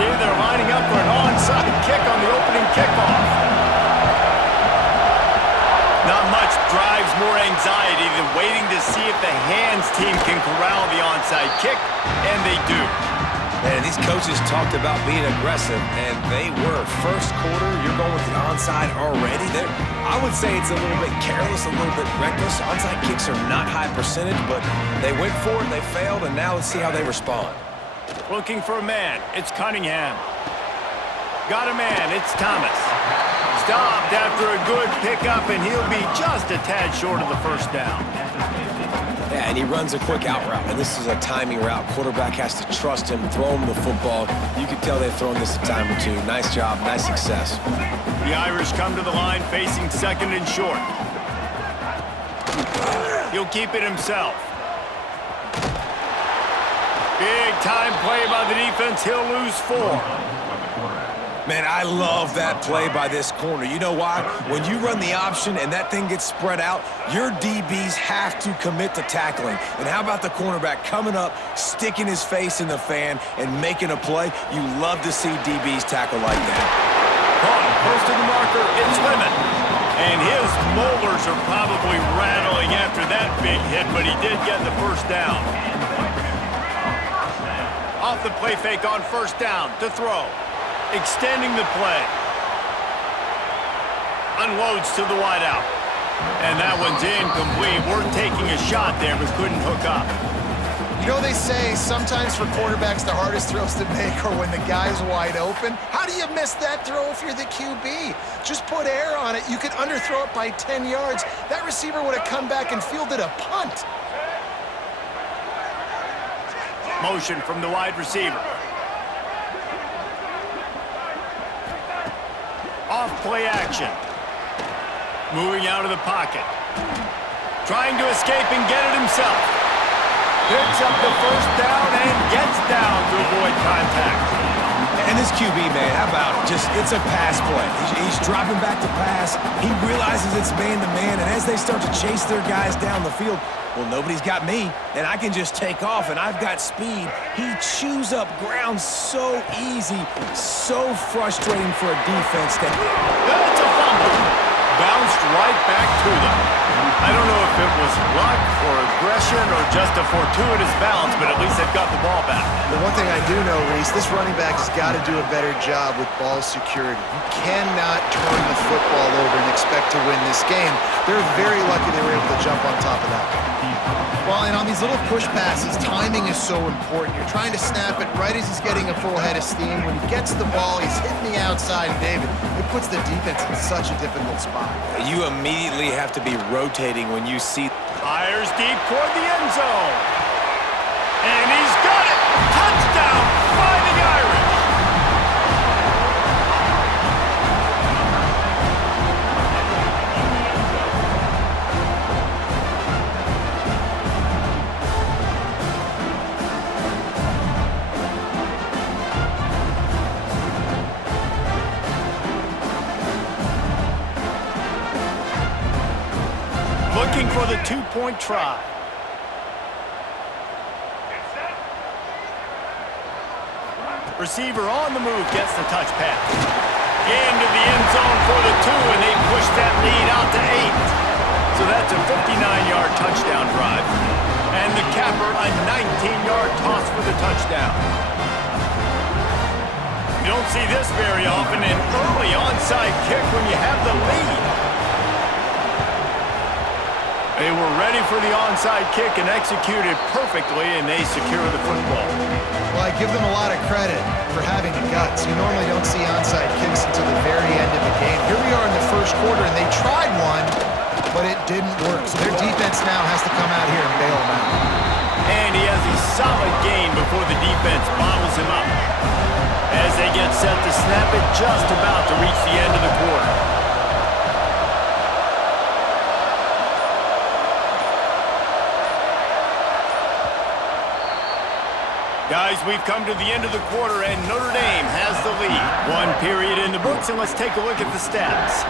idea. They're lining up for an onside kick on the opening kickoff. Not much drives more anxiety than waiting to see if the hands team can corral the onside kick, and they do. Man, these coaches talked about being aggressive, and they were. First quarter, you're going with the onside already. I would say it's a little bit careless, a little bit reckless. Onside kicks are not high percentage, but they went for it, they failed, and now let's see how they respond. Looking for a man. It's Cunningham. Got a man. It's Thomas. Stopped after a good pickup, and he'll be just a tad short of the first down. Yeah, and he runs a quick out route, and this is a timing route. Quarterback has to trust him, throw him the football. You can tell they've thrown this a time or two. Nice job, nice success. The Irish come to the line facing second and short. He'll keep it himself. Big time play by the defense. He'll lose 4. Man, I love that play by this corner. You know why? When you run the option and that thing gets spread out, your DBs have to commit to tackling. And how about the cornerback coming up, sticking his face in the fan, and making a play? You love to see DBs tackle like that. Caught, close to the marker, it's Lemon. And his molars are probably rattling after that big hit, but he did get the first down. Off the play fake on first down to throw. Extending the play. Unloads to the wideout. And that one's incomplete. We're taking a shot there, but couldn't hook up. You know, they say sometimes for quarterbacks the hardest throws to make are when the guy's wide open. How do you miss that throw if you're the QB? Just put air on it. You could underthrow it by 10 yards. That receiver would have come back and fielded a punt. Motion from the wide receiver. Off-play action. Moving out of the pocket. Trying to escape and get it himself. Picks up the first down and gets down to avoid contact. And this QB, man, how about it? It's a pass play. He's dropping back to pass. He realizes it's man-to-man, and as they start to chase their guys down the field, well, nobody's got me, and I can just take off, and I've got speed. He chews up ground so easy, so frustrating for a defense. That's a fumble. Bounced right back to them. I don't know if it was luck or aggression or just a fortuitous bounce, but at least they've got the ball back. The one thing I do know, Reese, this running back has got to do a better job with ball security. You cannot turn the football over and expect to win this game. They're very lucky they were able to jump on top of that. Well, and on these little push passes, timing is so important. You're trying to snap it right as he's getting a full head of steam. When he gets the ball, he's hitting the outside, David. It puts the defense in such a difficult spot. You immediately have to be rotating when you see... Fires deep toward the end zone. And he's got it! Touchdown! Fighting Irish! Looking for the two-point try. Receiver on the move gets the touch pass. Into the end zone for the 2, and they push that lead out to 8. So that's a 59-yard touchdown drive. And the capper, a 19-yard toss for the touchdown. You don't see this very often, an early onside kick when you have the lead. They were ready for the onside kick and executed perfectly, and they secure the football. Well, I give them a lot of credit for having guts. You normally don't see onside kicks until the very end of the game. Here we are in the first quarter, and they tried one, but it didn't work. So their defense now has to come out here and bail them out. And he has a solid gain before the defense bottles him up. As they get set to snap it, just about to reach the end of the quarter. Guys, we've come to the end of the quarter, and Notre Dame has the lead. One period in the books, and let's take a look at the stats.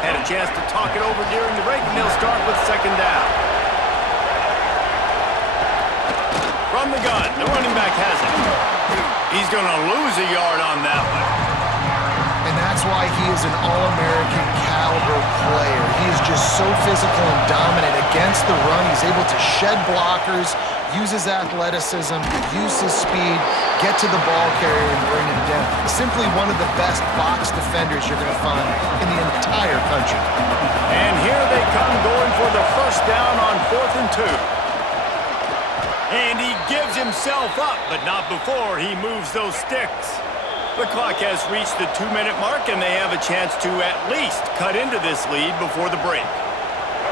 Had a chance to talk it over during the break, and they'll start with second down. From the gun, the running back has it. He's going to lose a yard on that one. And that's why he is an All-American caliber player. He is just so physical and dominant against the run. He's able to shed blockers, use his athleticism, use his speed, get to the ball carrier and bring him down. Simply one of the best box defenders you're going to find in the entire country. And here they come going for the first down on 4th and 2. And he gives himself up, but not before he moves those sticks. The clock has reached the 2-minute mark, and they have a chance to at least cut into this lead before the break.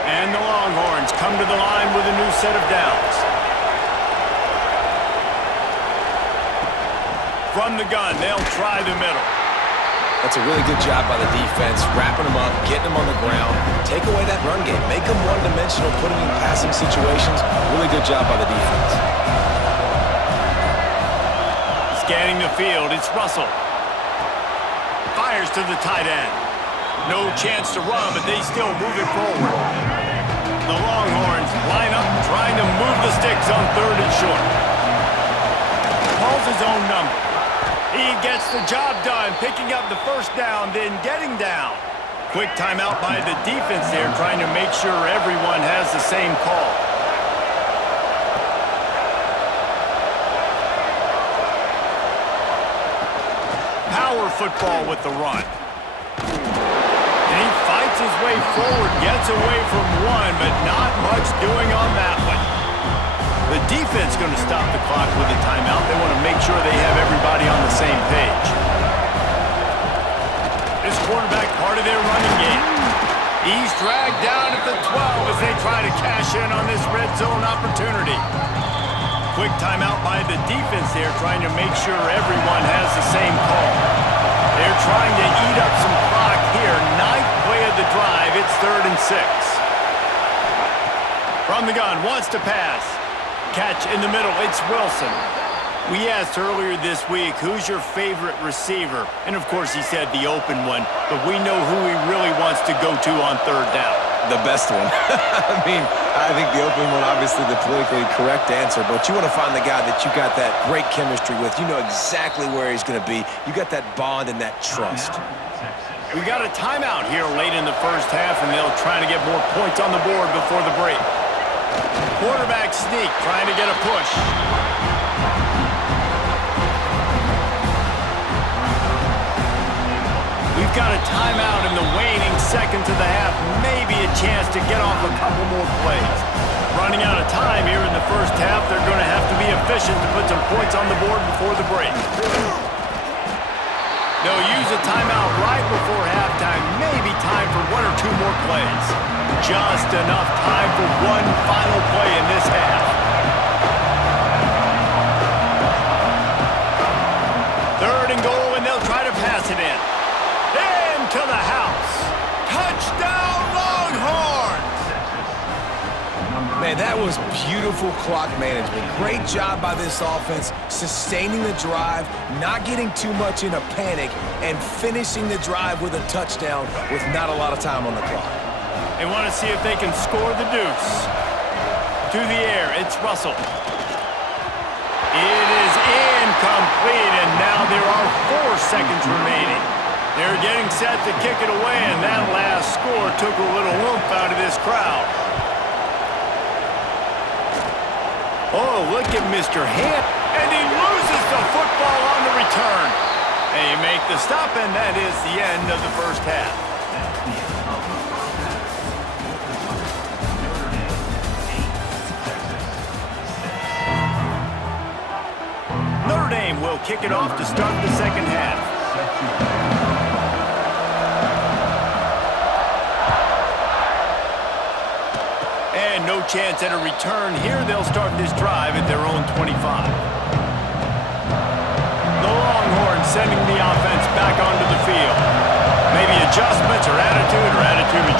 And the Longhorns come to the line with a new set of downs. From the gun, they'll try the middle. That's a really good job by the defense, wrapping them up, getting them on the ground. Take away that run game. Make them one-dimensional, put them in passing situations. Really good job by the defense. Scanning the field, it's Russell. Fires to the tight end. No chance to run, but they still move it forward. The Longhorns line up, trying to move the sticks on 3rd and short. Calls his own number. He gets the job done, picking up the first down, then getting down. Quick timeout by the defense there, trying to make sure everyone has the same call. Power football with the run. And he fights his way forward, gets away from one, but not much doing on that one. The defense going to stop the clock with a timeout. They want to make sure they have everybody on the same page. This quarterback part of their running game. He's dragged down at the 12 as they try to cash in on this red zone opportunity. Quick timeout by the defense there, trying to make sure everyone has the same call. They're trying to eat up some clock here. 9th play of the drive. It's 3rd and 6. From the gun, wants to pass. Catch in the middle, it's Wilson. We asked earlier this week, who's your favorite receiver? And of course he said the open one, but we know who he really wants to go to on 3rd down. The best one. I mean, I think the open one, obviously the politically correct answer, but you want to find the guy that you got that great chemistry with. You know exactly where he's going to be. You got that bond and that trust. We got a timeout here late in the first half, and they'll try to get more points on the board before the break. Quarterback sneak, trying to get a push. We've got a timeout in the waning seconds of the half. Maybe a chance to get off a couple more plays. Running out of time here in the first half. They're going to have to be efficient to put some points on the board before the break. They'll use a timeout right before halftime. Maybe time for 1 or 2 more plays. Just enough time for one final play in this half. 3rd and goal, and they'll try to pass it in. Into the house. Touchdown, Longhorns! Man, that was beautiful clock management. Great job by this offense, sustaining the drive, not getting too much in a panic, and finishing the drive with a touchdown with not a lot of time on the clock. They want to see if they can score the deuce. To the air, it's Russell. It is incomplete, and now there are 4 seconds remaining. They're getting set to kick it away, and that last score took a little oomph out of this crowd. Oh, look at Mr. Hand. And he loses the football on the return. They make the stop, and that is the end of the first half. Notre Dame will kick it off to start the second half. And no chance at a return here. They'll start this drive at their own 25. The Longhorns sending the offense back onto the field. Maybe adjustments or attitude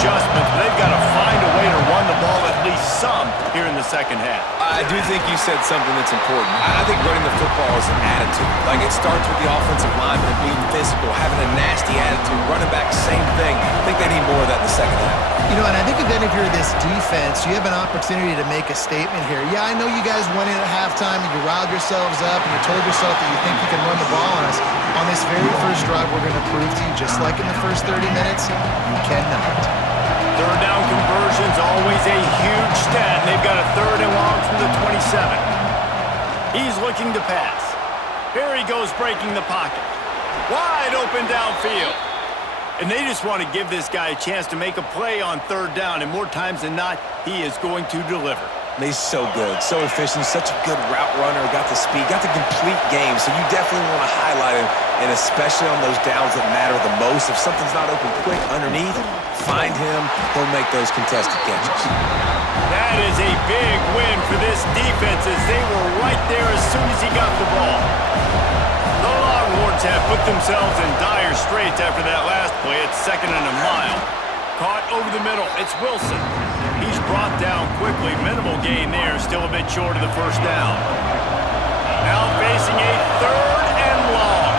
adjustments. They've got to find a way to run the ball at least some here in the second half. I I do think you said something that's important. I think running the football is an attitude. Like, it starts with the offensive lineman being physical, having a nasty attitude. Running back, same thing. I think they need more of that in the second half. You know, and I think again, if you're this defense, you have an opportunity to make a statement here. Yeah, I know you guys went in at halftime and you riled yourselves up and you told yourself that you think you can run the ball on us. On this very first drive, we're going to prove to you, just like in the first 30 minutes, you cannot. Third down conversion's always a huge stat. They've got a 3rd and long from the 27. He's looking to pass. Here he goes, breaking the pocket. Wide open downfield. And they just want to give this guy a chance to make a play on 3rd down, and more times than not, he is going to deliver. He's so good, so efficient, such a good route runner, got the speed, got the complete game, so you definitely want to highlight him, and especially on those downs that matter the most. If something's not open quick underneath, find him, he'll make those contested catches. That is a big win for this defense, as they were right there as soon as he got the ball. The Longhorns have put themselves in dire straits after that last play. It's 2nd and a mile. Caught over the middle. It's Wilson. He's brought down quickly. Minimal gain there. Still a bit short of the first down. Now facing a 3rd and long.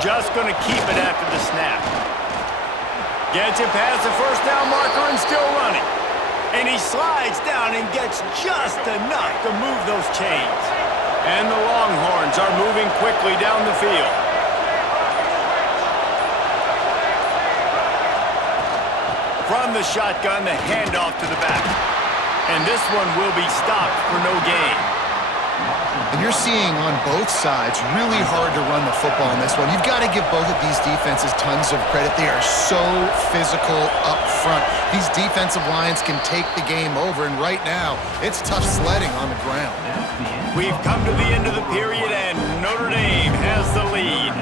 Just going to keep it after the snap. Gets it past the first down marker and still running. And he slides down and gets just enough to move those chains. And the Longhorns are moving quickly down the field. From the shotgun, the handoff to the back. And this one will be stopped for no gain. And you're seeing on both sides really hard to run the football in this one. You've got to give both of these defenses tons of credit. They are so physical up front. These defensive lines can take the game over, and right now, it's tough sledding on the ground. We've come to the end of the period, and Notre Dame has the lead.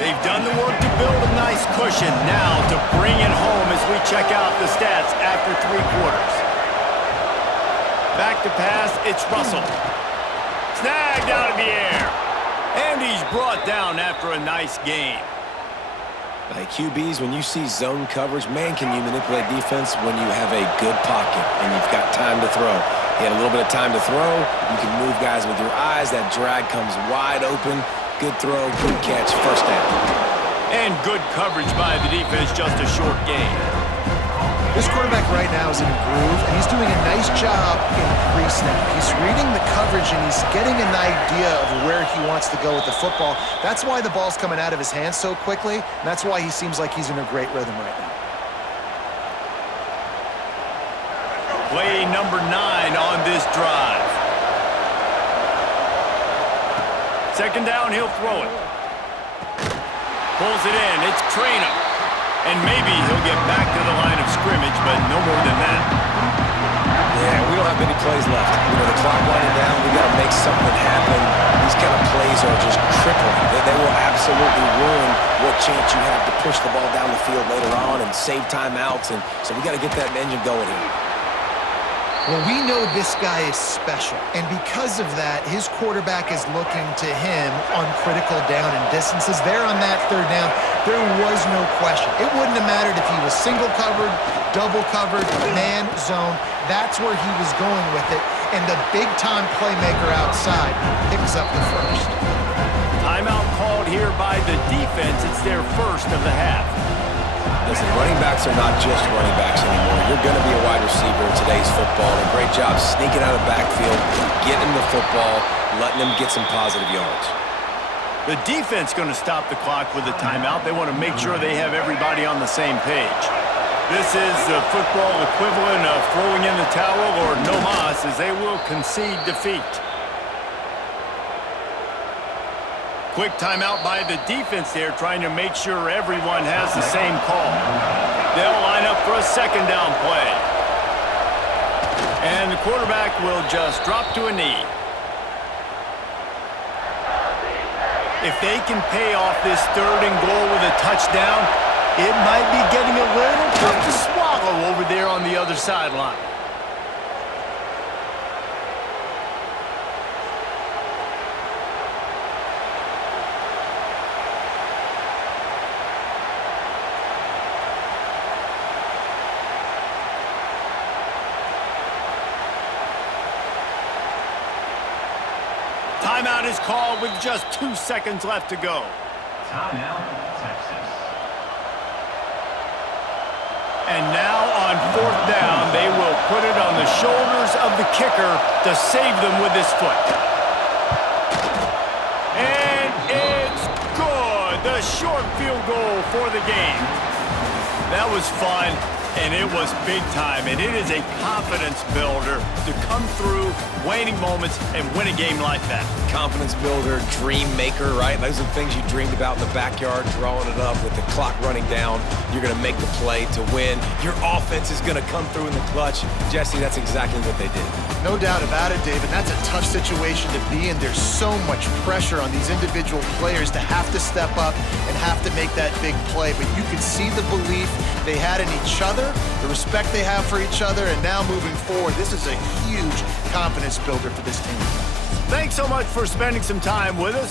They've done the work to build a nice cushion. Now to bring it home as we check out the stats after 3 quarters. Back to pass, it's Russell. Snagged out of the air. And he's brought down after a nice gain. Like QBs, when you see zone coverage, man, can you manipulate defense when you have a good pocket and you've got time to throw. He had a little bit of time to throw. You can move guys with your eyes. That drag comes wide open. Good throw, good catch, first down. And good coverage by the defense, just a short gain. This quarterback right now is in a groove, and he's doing a nice job in pre-snap. He's reading the coverage, and he's getting an idea of where he wants to go with the football. That's why the ball's coming out of his hands so quickly, and that's why he seems like he's in a great rhythm right now. Play number 9 on this drive. 2nd down, he'll throw it. Pulls it in, it's Traynor. And maybe he'll get back to the line of scrimmage, but no more than that. Yeah, we don't have many plays left. You know, the clock winding down, we got to make something happen. These kind of plays are just crippling. They will absolutely ruin what chance you have to push the ball down the field later on and save timeouts. And so we got to get that engine going here. Well, we know this guy is special, and because of that, his quarterback is looking to him on critical down and distances. There on that 3rd down, there was no question. It wouldn't have mattered if he was single covered, double covered, man, zone. That's where he was going with it, and the big-time playmaker outside picks up the first. Timeout called here by the defense. It's their first of the half. Listen, running backs are not just running backs anymore. You're going to be a wide receiver in today's football. And a great job sneaking out of the backfield, getting him the football, letting him get some positive yards. The defense going to stop the clock with a timeout. They want to make sure they have everybody on the same page. This is the football equivalent of throwing in the towel or no mas, as they will concede defeat. Quick timeout by the defense there, trying to make sure everyone has the same call. They'll line up for a 2nd down play. And the quarterback will just drop to a knee. If they can pay off this 3rd and goal with a touchdown, it might be getting a little tough to swallow over there on the other sideline. Timeout is called with just 2 seconds left to go. Timeout, Texas. And now on 4th down, they will put it on the shoulders of the kicker to save them with his foot. And it's good. The short field goal for the game. That was fun, and it was big time. And it is a confidence builder to come through waning moments and win a game like that. Confidence builder, dream maker, right? Those are the things you dreamed about in the backyard, drawing it up with the clock running down. You're going to make the play to win. Your offense is going to come through in the clutch. Jesse, that's exactly what they did. No doubt about it, David. That's a tough situation to be in. There's so much pressure on these individual players to have to step up and have to make that big play. But you can see the belief they had in each other, the respect they have for each other, and now moving forward, this is a huge confidence builder for this team. Thanks so much for spending some time with us.